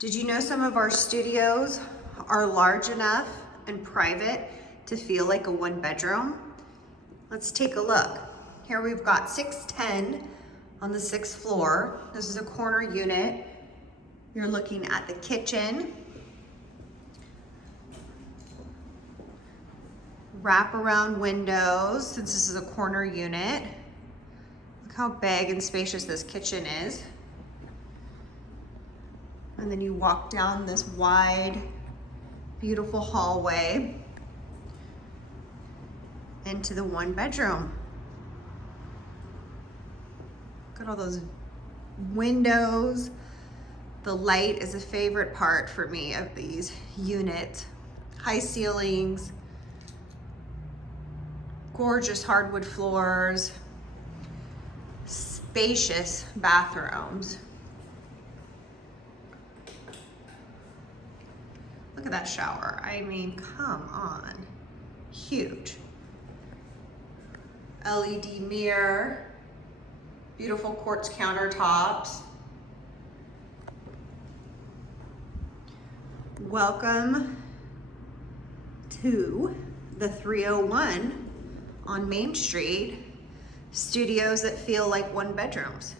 Did you know some of our studios are large enough and private to feel like a one bedroom? Let's take a look. Here we've got 610 on the 6th floor. This is a corner unit. You're looking at the kitchen. Wraparound windows, since this is a corner unit. Look how big and spacious this kitchen is. And then you walk down this wide, beautiful hallway into the one bedroom. Look at all those windows. The light is a favorite part for me of these units. High ceilings, gorgeous hardwood floors, spacious bathrooms. Look at that shower. I mean, come on. Huge. LED mirror, beautiful quartz countertops. Welcome to the 301 on Main Street. Studios that feel like one bedrooms.